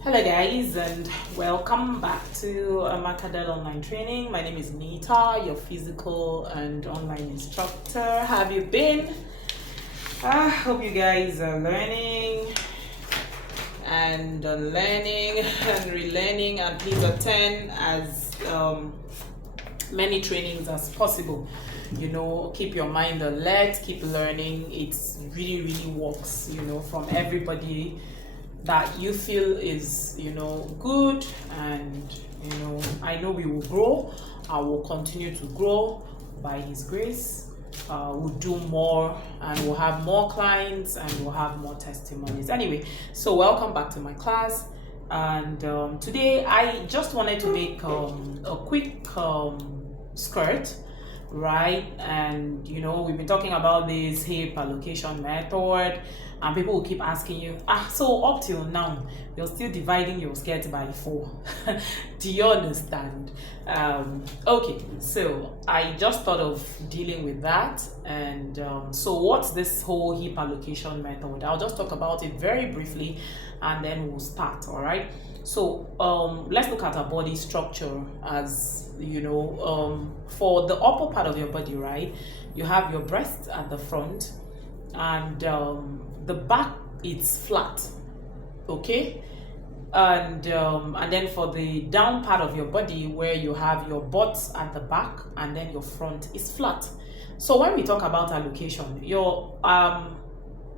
Hello guys, and welcome back to Macadel online training. My name is Nita, your physical and online instructor. How have you been? I hope you guys are learning and learning and relearning, and please attend as many trainings as possible. Keep your mind alert, keep learning. It's really works, from everybody that you feel is good, and I know we will grow. I will continue to grow by his grace. We'll do more, and we'll have more clients, and we'll have more testimonies. Anyway, so welcome back to my class. And today I just wanted to make a quick skirt, right? And we've been talking about this hip allocation method, and people will keep asking you, so up till now you're still dividing your skirt by 4. Do you understand? Okay, so I just thought of dealing with that. And so what's this whole hip allocation method? I'll just talk about it very briefly, and then we'll start. All right, so let's look at our body structure. As for the upper part of your body, right, you have your breast at the front, and the back is flat, okay? And then for the down part of your body, where you have your butt at the back and then your front is flat. So when we talk about allocation, your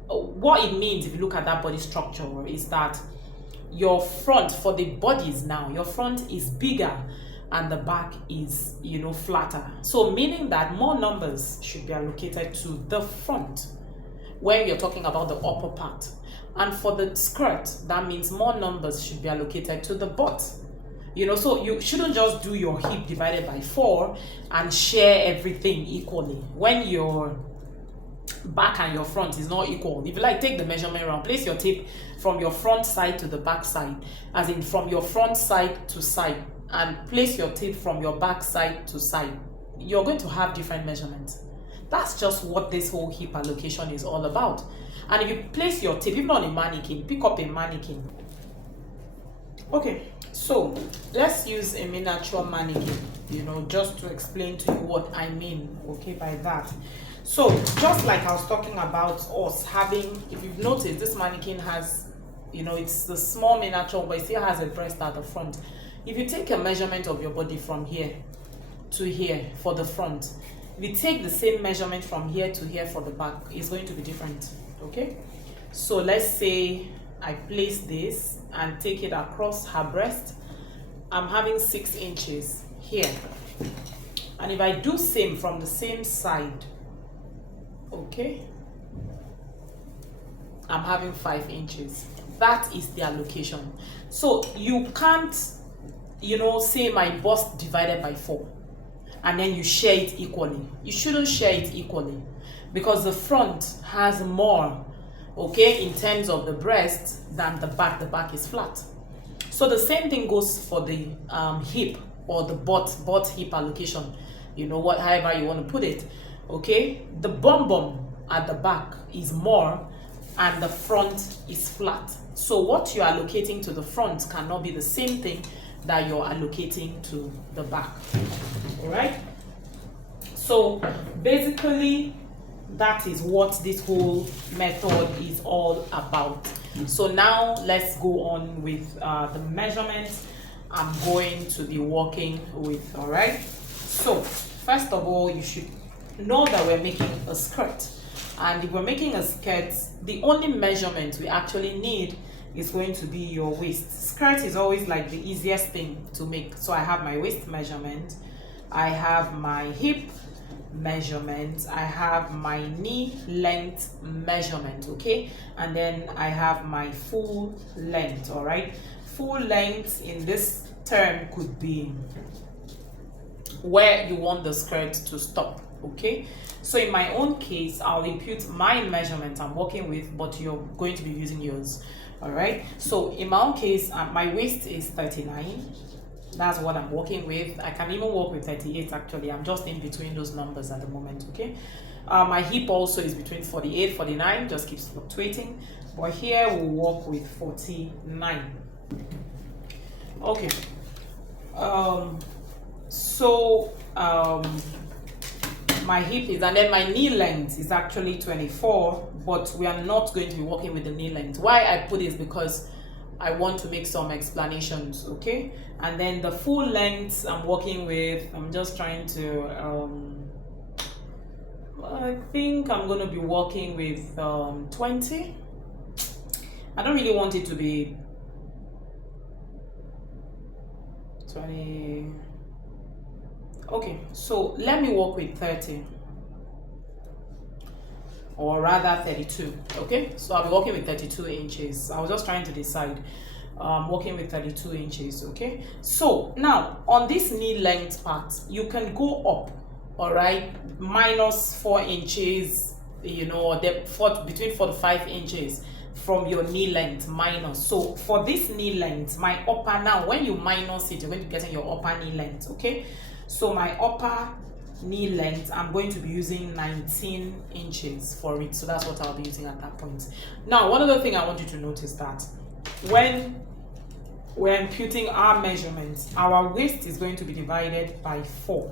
what it means, if you look at that body structure, is that your front, for the bodies now, your front is bigger and the back is flatter. So meaning that more numbers should be allocated to the front when you're talking about the upper part. And for the skirt, that means more numbers should be allocated to the butt. So you shouldn't just do your hip divided by 4 and share everything equally when your back and your front is not equal. If you like, take the measurement round, place your tape from your front side to the back side, as in from your front side to side, and place your tape from your back side to side. You're going to have different measurements. That's just what this whole hip allocation is all about. And if you place your tape, even on a mannequin, pick up a mannequin. Okay, so let's use a miniature mannequin, just to explain to you what I mean, okay, by that. So just like I was talking about us having, if you've noticed, this mannequin has, it's the small miniature, but it still has a breast at the front. If you take a measurement of your body from here to here for the front, if you take the same measurement from here to here for the back, it's going to be different, okay? So let's say I place this and take it across her breast. I'm having 6 inches here. And if I do same from the same side, okay, I'm having 5 inches. That is the allocation. So you can't, say my bust divided by 4. And then you share it equally. You shouldn't share it equally, because the front has more, okay, in terms of the breast than the back. The back is flat. So the same thing goes for the hip, or the butt hip allocation, however you want to put it, okay? The bum at the back is more and the front is flat. So what you're allocating to the front cannot be the same thing that you're allocating to the back. All right, so basically that is what this whole method is all about. So now let's go on with the measurements I'm going to be working with. All right, so first of all, you should know that we're making a skirt, and if we're making a skirt, the only measurement we actually need is going to be your waist. Skirt is always like the easiest thing to make. So I have my waist measurement, I have my hip measurement, I have my knee length measurement, okay, and then I have my full length. All right, full length in this term could be where you want the skirt to stop, okay? So in my own case, I'll impute my measurement I'm working with, but you're going to be using yours. All right, so in my own case, my waist is 39. That's what I'm working with. I can even work with 38 actually. I'm just in between those numbers at the moment, okay? My hip also is between 48, 49, just keeps fluctuating. But here we'll work with 49. Okay. So my hip is, and then my knee length is actually 24, but we are not going to be working with the knee length. Why I put this, because I want to make some explanations, okay? And then the full length I'm working with, I'm just trying to I think I'm going to be working with 20. I don't really want it to be 20. Okay, so let me work with 30, or rather 32. Okay, so I'll be working with 32 inches. I was just trying to decide. Working with 32 inches. Okay, so now on this knee length part, you can go up, all right, minus 4 inches, you know, between 4 to 5 inches from your knee length minus. So for this knee length, my upper, now when you minus it, you're going to get in your upper knee length. Okay, so my upper knee length, I'm going to be using 19 inches for it. So that's what I'll be using at that point. Now, one other thing I want you to notice, that when we're imputing our measurements, our waist is going to be divided by 4.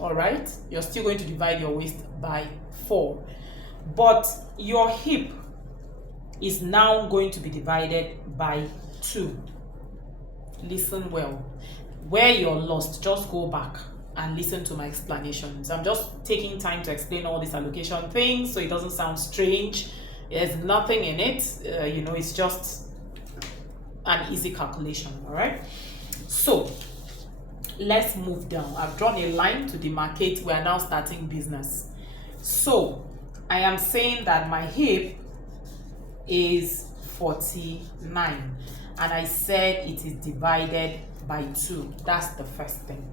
All right, you're still going to divide your waist by 4, but your hip is now going to be divided by 2. Listen well. Where you're lost, just go back and listen to my explanations. I'm just taking time to explain all these allocation things so it doesn't sound strange. There's nothing in it, you know, it's just an easy calculation. All right, so let's move down. I've drawn a line to demarcate. We are now starting business. So I am saying that my hip is 49, and I said it is divided by 2. That's the first thing.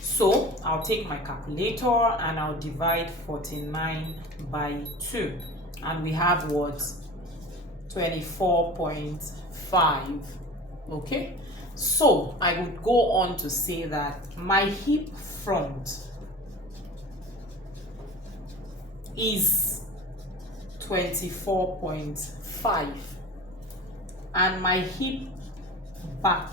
So I'll take my calculator and I'll divide 49 by 2, and we have what? 24.5. okay, so I would go on to say that my hip front is 24.5, and my hip back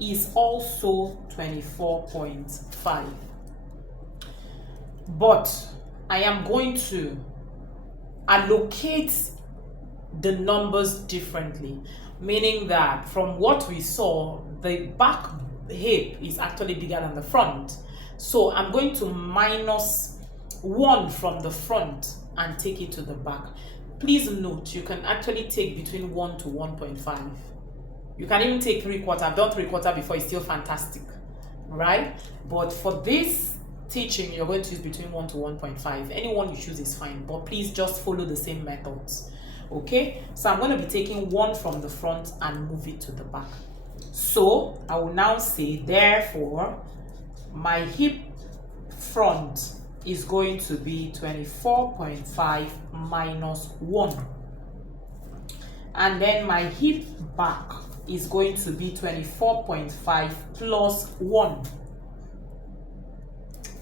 is also 24.5, but I am going to allocate the numbers differently, meaning that from what we saw, the back hip is actually bigger than the front. So I'm going to minus 1 from the front and take it to the back. Please note, you can actually take between 1 to 1.5. You can even take 3/4. I've done 3/4 before, it's still fantastic, right? But for this teaching, you're going to use between 1 to 1.5. Anyone you choose is fine, but please just follow the same methods. Okay, so I'm going to be taking 1 from the front and move it to the back. So I will now say, therefore, my hip front is going to be 24.5 minus 1. And then my hip back is going to be 24.5 plus 1.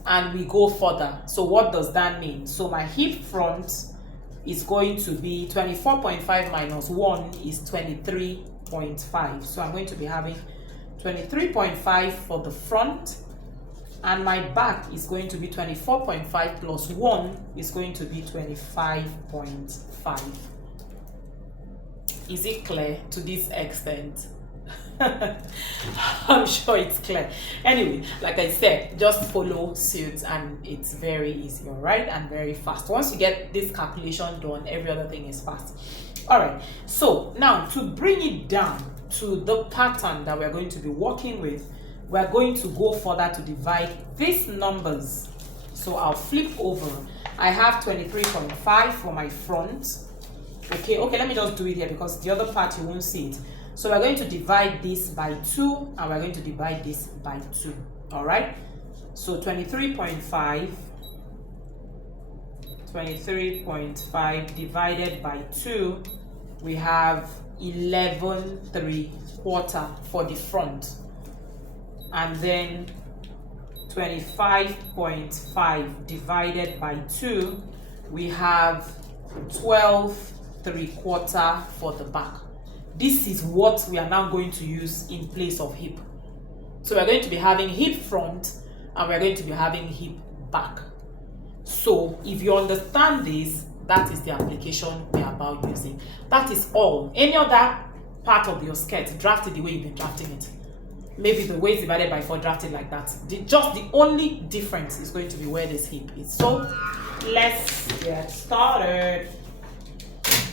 And we go further. So what does that mean? So my hip front is going to be 24.5 minus 1 is 23.5. So I'm going to be having 23.5 for the front, and my back is going to be 24.5 plus 1 is going to be 25.5. Is it clear to this extent? I'm sure it's clear. Anyway, like I said, just follow suit and it's very easy, all right, and very fast. Once you get this calculation done, every other thing is fast. All right, so now to bring it down to the pattern that we're going to be working with, we're going to go further to divide these numbers. So I'll flip over. I have 23.5 for my front. Okay, let me just do it here because the other part you won't see it. So we're going to divide this by 2 and we're going to divide this by 2. All right, so 23.5 divided by 2, we have 11.75 for the front, and then 25.5 divided by 2, we have 12.75 for the back. this is what we are now going to use in place of hip. So we're going to be having hip front and we're going to be having hip back. So if you understand this, that is the application we are about using. That is all. Any other part of your skirt, draft it the way you've been drafting it. Maybe the waist divided by 4, draft it like that. Just the only difference is going to be where this hip is. So let's get started.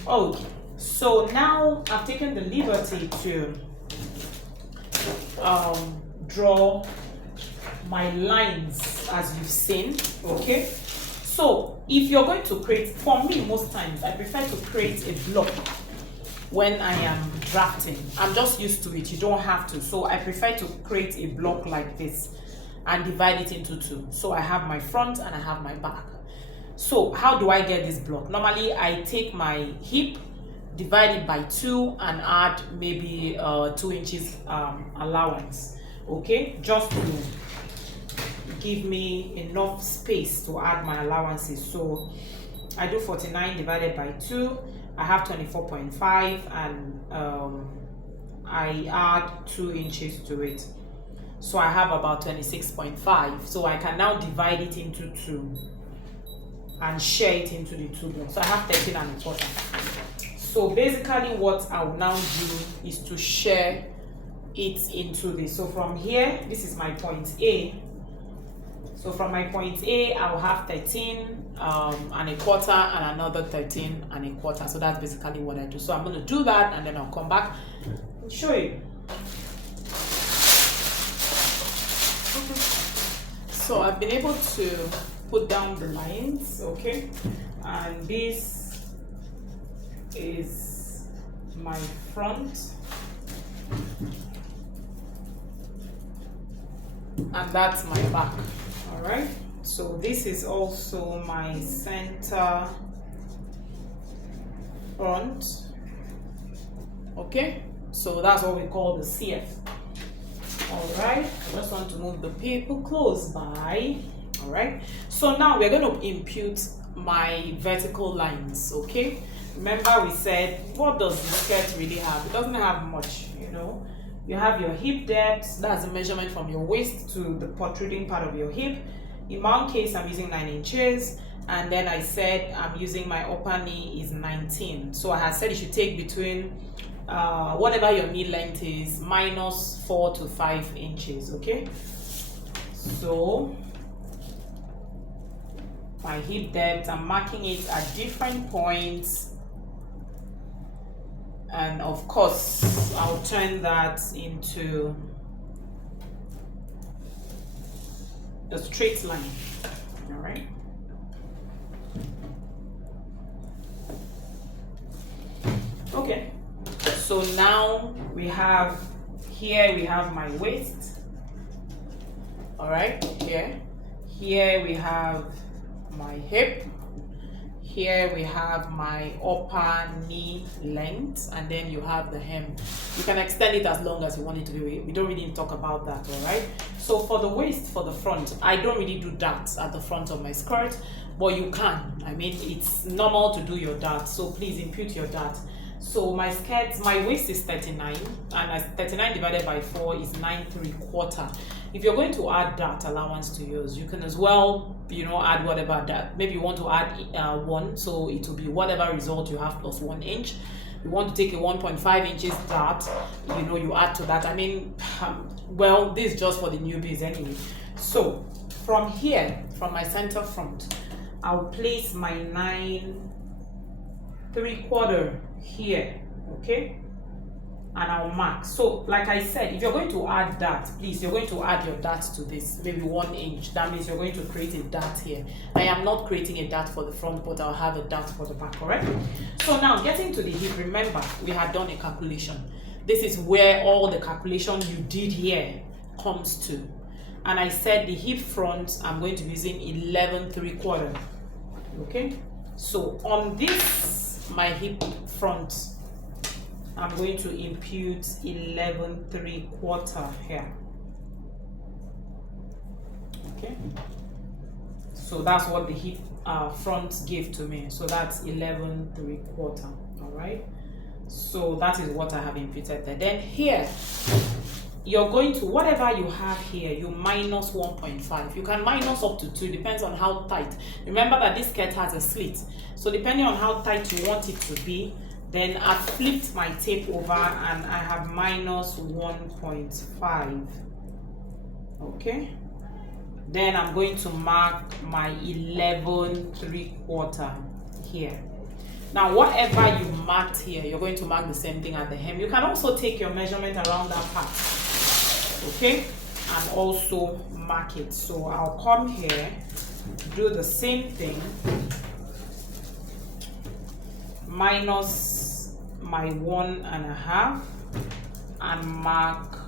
Okay, so now I've taken the liberty to draw my lines as you've seen. Okay, so if you're going to create, for me most times I prefer to create a block when I am drafting. I'm just used to it, you don't have to. So I prefer to create a block like this and divide it into 2. So I have my front and I have my back. So how do I get this block? Normally I take my hip, divide it by 2 and add maybe 2 inches allowance. Okay, just to give me enough space to add my allowances. So I do 49 divided by 2. I have 24.5 and I add 2 inches to it. So I have about 26.5. So I can now divide it into 2 and share it into the 2 blocks. So I have 13 and a quarter. So basically what I will now do is to share it into this. So from here, this is my point A. So from my point A, I will have 13 and a quarter and another 13 and a quarter. So that's basically what I do. So I'm going to do that and then I'll come back and show you. So I've been able to put down the lines, okay? And this is my front. And that's my back. All right, so this is also my center front. Okay, so that's what we call the CF. All right, I just want to move the paper close by. All right, so now we're going to impute my vertical lines. Okay, remember we said, what does the skirt really have? It doesn't have much, you know. You have your hip depth, that's the measurement from your waist to the protruding part of your hip. In my case, I'm using 9 inches, and then I said I'm using my upper knee is 19. So I had said you should take between whatever your knee length is minus 4 to 5 inches, okay? So my hip depth, I'm marking it at different points. And of course, I'll turn that into a straight line. All right. Okay. So now we have here, we have my waist. All right. Here we have my hip. Here we have my upper knee length, and then you have the hem. You can extend it as long as you want it to be. We don't really talk about that, all right? So for the waist, for the front, I don't really do darts at the front of my skirt, but you can. I mean, it's normal to do your dart, so please impute your dart. So my skirt, my waist is 39, and 39 divided by 4 is 9¾ If you're going to add dart allowance to yours, you can as well, you know, add whatever that. Maybe you want to add 1, so it will be whatever result you have plus 1 inch. You want to take a 1.5 inches dart, you know, you add to that. I mean, well, this is just for the newbies anyway. So from here, from my center front, I'll place my 9¾ here, okay? And I'll mark. So like I said, if you're going to add that, please, you're going to add your dart to this, maybe 1 inch. That means you're going to create a dart here. I am not creating a dart for the front, but I'll have a dart for the back, correct? So now getting to the hip, remember we had done a calculation. This is where all the calculation you did here comes to. And I said the hip front, I'm going to be using 11¾ okay? So on this, my hip front, I'm going to impute 11¾ here. Okay, so that's what the hip front gave to me. So that's 11¾ all right? So that is what I have imputed there. Then here, you're going to, whatever you have here, you minus 1.5. You can minus up to 2, depends on how tight. Remember that this skirt has a slit. So depending on how tight you want it to be, then I've flipped my tape over and I have minus 1.5. Okay. Then I'm going to mark my 11.75 here. Now, whatever you marked here, you're going to mark the same thing at the hem. You can also take your measurement around that part, okay, and also mark it. So I'll come here, do the same thing, minus my 1.5, and mark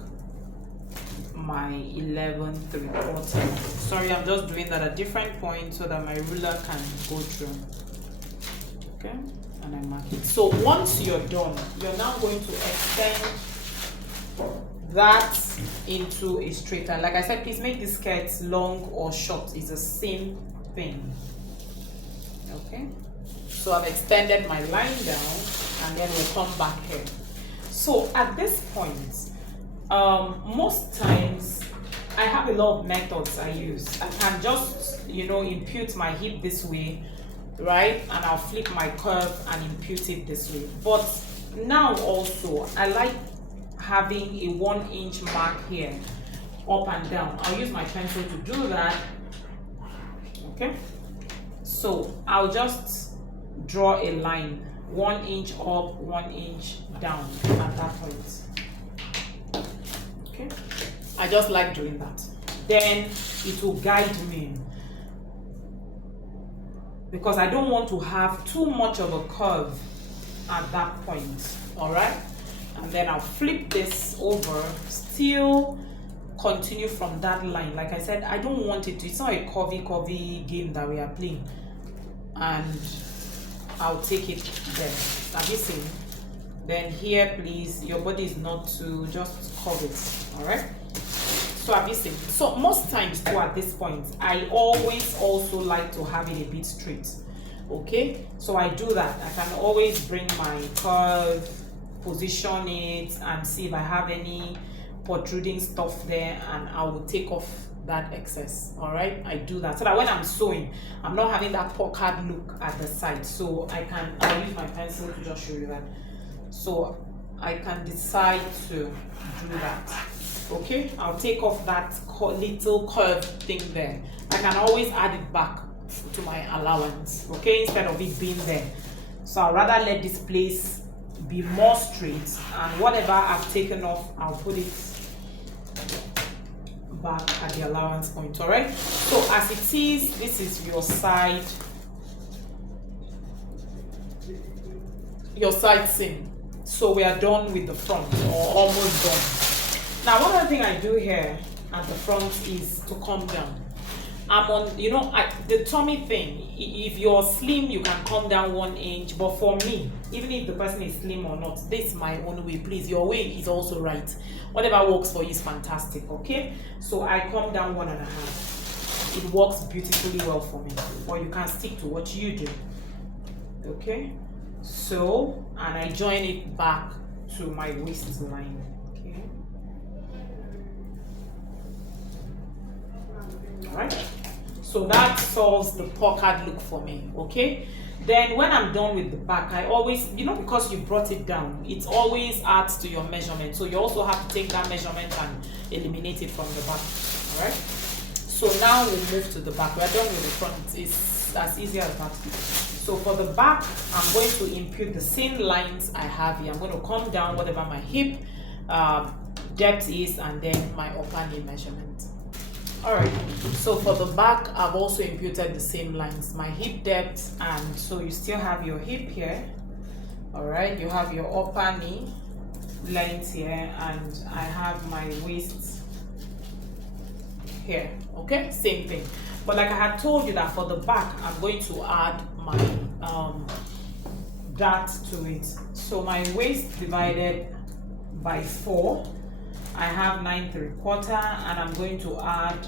my 11.75. Sorry, I'm just doing that at different points so that my ruler can go through. Okay, and I mark it. So once you're done, you're now going to extend that into a straight line. Like I said, please make the skirts long or short. It's the same thing. Okay, so I've extended my line down, and then we'll come back here. So at this point, most times I have a lot of methods I use. I can just, impute my hip this way, right, and I'll flip my curve and impute it this way. But now also I like having a 1-inch mark here, up and down. I'll use my pencil to do that. Okay, so I'll just draw a line, 1 inch up, 1 inch down at that point. Okay, I just like doing that. Then it will guide me, because I don't want to have too much of a curve at that point. All right, and then I'll flip this over, still continue from that line. Like I said, I don't want it to, it's not a curvy game that we are playing. And I'll take it there. Have you seen? Then here, please, your body is not to just curve it. All right, so have you seen? So most times too, at this point, I always also like to have it a bit straight. Okay, so I do that. I can always bring my curve, position it, and see if I have any protruding stuff there, and I will take off that excess. All right, I do that so that when I'm sewing, I'm not having that puckered look at the side. So I'll use my pencil to just show you that. So I can decide to do that. Okay, I'll take off that little curved thing there. I can always add it back to my allowance, okay, instead of it being there. So I'll rather let this place be more straight, and whatever I've taken off, I'll put it back at the allowance point. All right, so as it is, this is your side seam. So we are done with the front, or almost done. Now, one other thing I do here at the front is to come down. I'm on, the tummy thing. If you're slim, you can come down 1 inch. But for me, even if the person is slim or not, this is my own way. Please, your way is also right. Whatever works for you is fantastic. Okay, so I come down 1.5. It works beautifully well for me. Or you can stick to what you do. Okay, so, and I join it back to my waistline. Okay, all right, so that solves the puckered look for me. Okay, then when I'm done with the back, I always, because you brought it down, it always adds to your measurement. So you also have to take that measurement and eliminate it from the back. All right, so now we move to the back. We're done with the front. It's as easy as that. So for the back, I'm going to impute the same lines I have here. I'm going to come down whatever my hip depth is, and then my upper knee measurement. All right, so for the back, I've also imputed the same lines, my hip depth, and so you still have your hip here. All right, you have your upper knee length here, and I have my waist here. Okay, same thing. But like I had told you that for the back, I'm going to add my dart to it. So my waist divided by 4, I have 9.75, and I'm going to add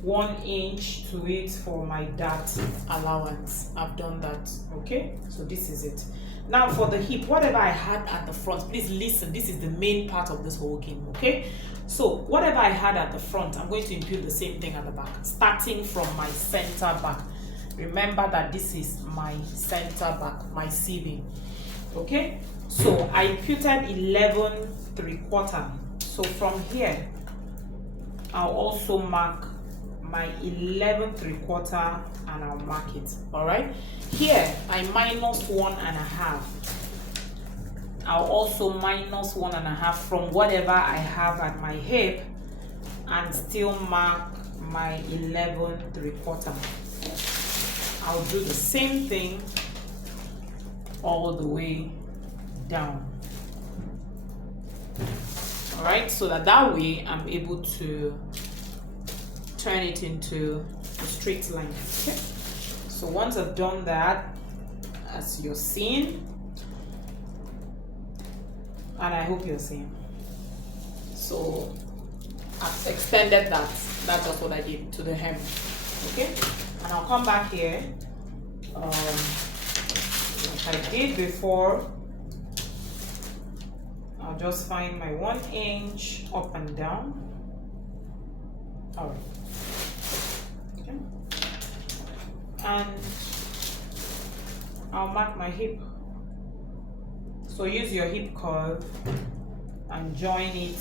1 inch to it for my dart allowance. I've done that. Okay, so this is it. Now for the hip, whatever I had at the front, please listen, this is the main part of this whole game, okay? So whatever I had at the front, I'm going to impute the same thing at the back, starting from my center back. Remember that this is my center back, my CV, okay? So I imputed 11 3/4. So from here, I'll also mark my 11 3/4 and I'll mark it. All right, here I minus 1.5. I'll also minus 1.5 from whatever I have at my hip and still mark my 11 3/4. I'll do the same thing all the way down. All right, so that way I'm able to turn it into a straight line. Okay, so once I've done that, as you're seeing, and I hope you're seeing, so I've extended that. That's just what I did to the hem. Okay, and I'll come back here like I did before. I'll just find my 1 inch up and down. All right. Okay. And I'll mark my hip. So use your hip curve and join it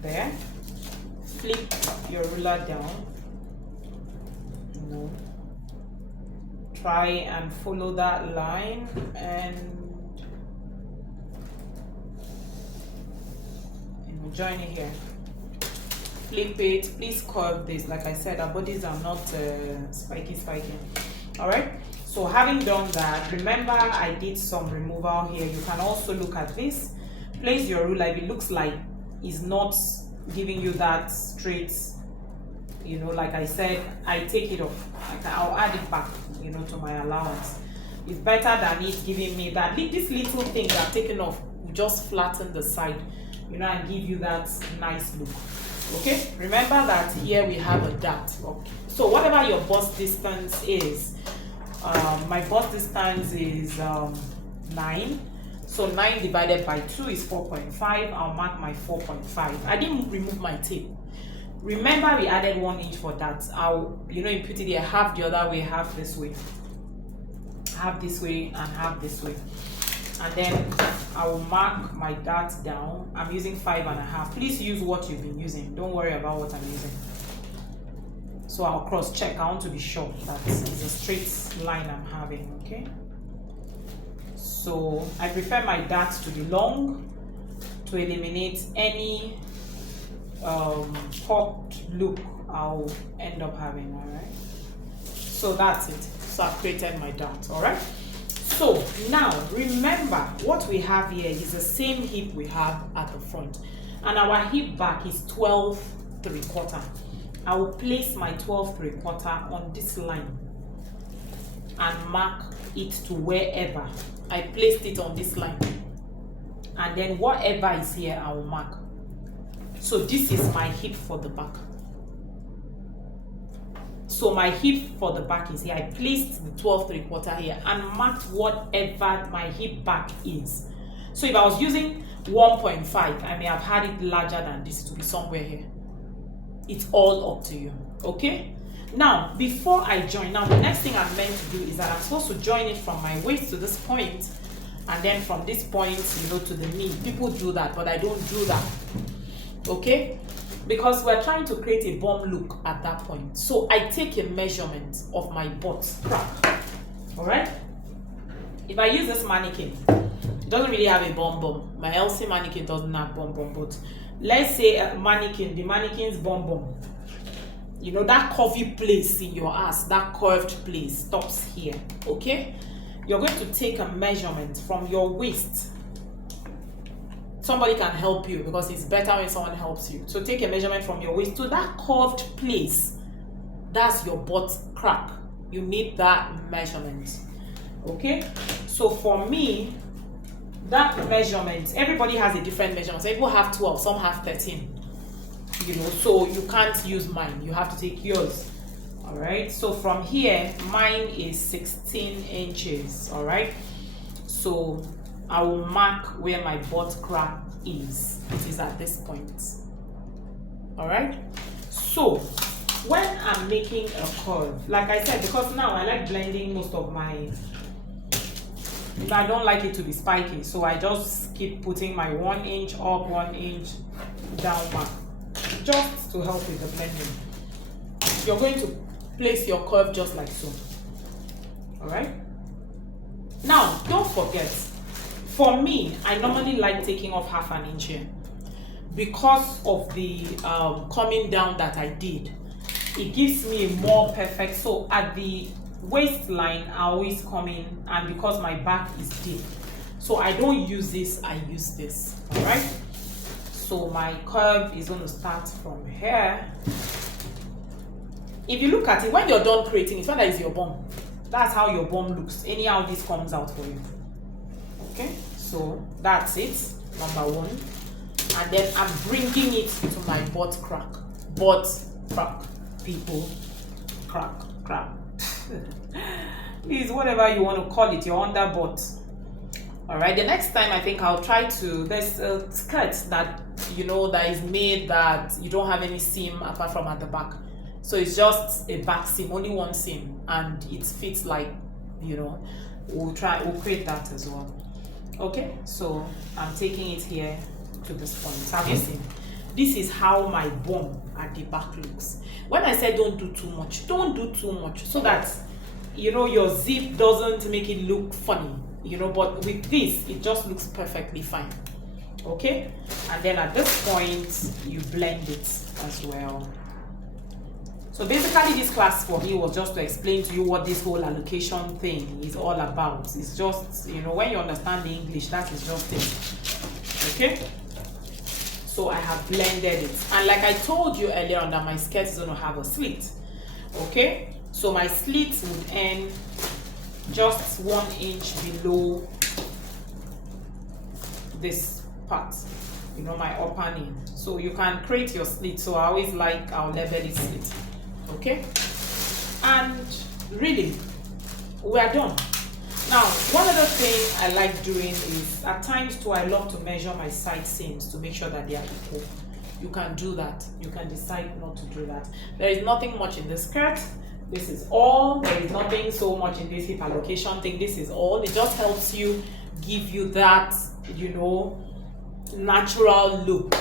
there. Flip your ruler down. No. Try and follow that line and join it here. Flip it. Please curve this. Like I said, our bodies are not spiky. All right, so having done that, remember I did some removal here. You can also look at this. Place your ruler. If it looks like it's not giving you that straight, you know, like I said, I take it off. I'll add it back, you know, to my allowance. It's better than it giving me that. This little thing that taken off will just flatten the side, you know, and give you that nice look. Okay, remember that here we have a dart. Okay, so whatever your bust distance is, my bust distance is 9. So 9 divided by 2 is 4.5. I'll mark my 4.5. I didn't remove my tape. Remember we added 1 inch for that. I'll, you know, impute it here, half the other way, half this way. Half this way and half this way. And then I will mark my dart down. I'm using 5.5. Please use what you've been using. Don't worry about what I'm using. So I'll cross check. I want to be sure that it's a straight line I'm having, okay? So I prefer my dart to be long to eliminate any forked look I'll end up having, all right? So that's it. So I've created my dart, all right? So now remember what we have here is the same hip we have at the front, and our hip back is 12 3/4. I will place my 12 3/4 on this line and mark it to wherever I placed it on this line, and then whatever is here I will mark. So this is my hip for the back. So my hip for the back is here. I placed the 12 3/4 here and marked whatever my hip back is. So if I was using 1.5, I may have had it larger than this to be somewhere here. It's all up to you, okay? Now, before I join, now the next thing I'm meant to do is that I'm supposed to join it from my waist to this point, and then from this point, you know, to the knee. People do that, but I don't do that, okay? Because we're trying to create a bomb look at that point. So I take a measurement of my butt crack, all right? If I use this mannequin, it doesn't really have a bum. My LC mannequin doesn't have bum, but let's say a mannequin, the mannequin's bum. You know, that curvy place in your ass, that curved place stops here, okay? You're going to take a measurement from your waist. Somebody can help you because it's better when someone helps you. So take a measurement from your waist to that curved place. That's your butt crack. You need that measurement, okay? So for me, that measurement, everybody has a different measurement. Some people have 12, some have 13. You know, so you can't use mine. You have to take yours. All right. So from here, mine is 16 inches. All right. So I will mark where my butt crack is. It is at this point. All right. So when I'm making a curve, like I said, because now I like blending most of my, I don't like it to be spiky, so I just keep putting my 1 inch up, 1 inch down back, just to help with the blending. You're going to place your curve just like so. All right. Now, don't forget, for me, I normally like taking off 1/2 inch here because of the coming down that I did. It gives me a more perfect, so at the waistline I always come in, and because my back is deep, so I don't use this, I use this. All right. So my curve is going to start from here. If you look at it, when you're done creating it, when that is your bum, that's how your bum looks. Anyhow this comes out for you. Okay, so that's it, number 1. And then I'm bringing it to my butt crack. Butt crack, people. Crack. Please, whatever you want to call it, your under butt. All right, the next time I think I'll try to, there's a skirt that, you know, that is made that you don't have any seam apart from at the back. So it's just a back seam, only one seam, and it fits like, you know, we'll create that as well. Okay, so I'm taking it here to this point. Have you seen? This is how my bum at the back looks. When I said don't do too much, don't do too much, so that, you know, your zip doesn't make it look funny, you know, but with this, it just looks perfectly fine. Okay, and then at this point, you blend it as well. So basically this class for me was just to explain to you what this whole allocation thing is all about. It's just, you know, when you understand the English, that is just it. Okay? So I have blended it. And like I told you earlier on, that my skirt is going to have a slit. Okay? So my slit would end just 1 inch below this part. You know, my upper knee. So you can create your slit. So I always like, I'll label it slit. Okay, and really we are done. Now, one other thing I like doing is, at times too, I love to measure my side seams to make sure that they are equal. You can do that. You can decide not to do that. There is nothing much in the skirt. This is all. There is nothing so much in this hip allocation thing. This is all. It just helps you, give you that, you know, natural look,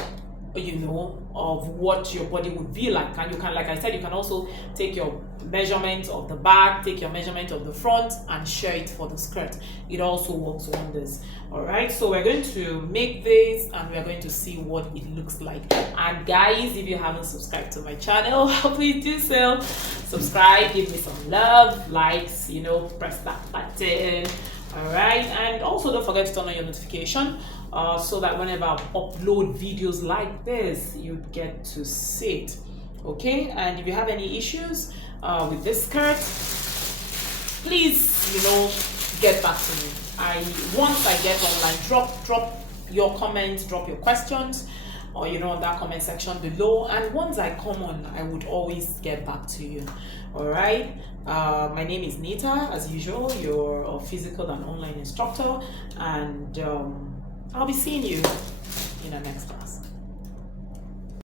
you know, of what your body would be like. And you can, like I said, you can also take your measurement of the back, take your measurement of the front, and share it for the skirt. It also works wonders. All right, so we're going to make this and we're going to see what it looks like. And guys, if you haven't subscribed to my channel, please do so. Subscribe, give me some love, likes, you know, press that button. All right, and also don't forget to turn on your notification so that whenever I upload videos like this, you get to see it. Okay, and if you have any issues with this skirt, please, you know, get back to me. Once I get online, drop your comments, drop your questions, or, you know, in that comment section below, and once I come on, I would always get back to you. All right, my name is Nita, as usual, your physical and online instructor, and I'll be seeing you in the next class.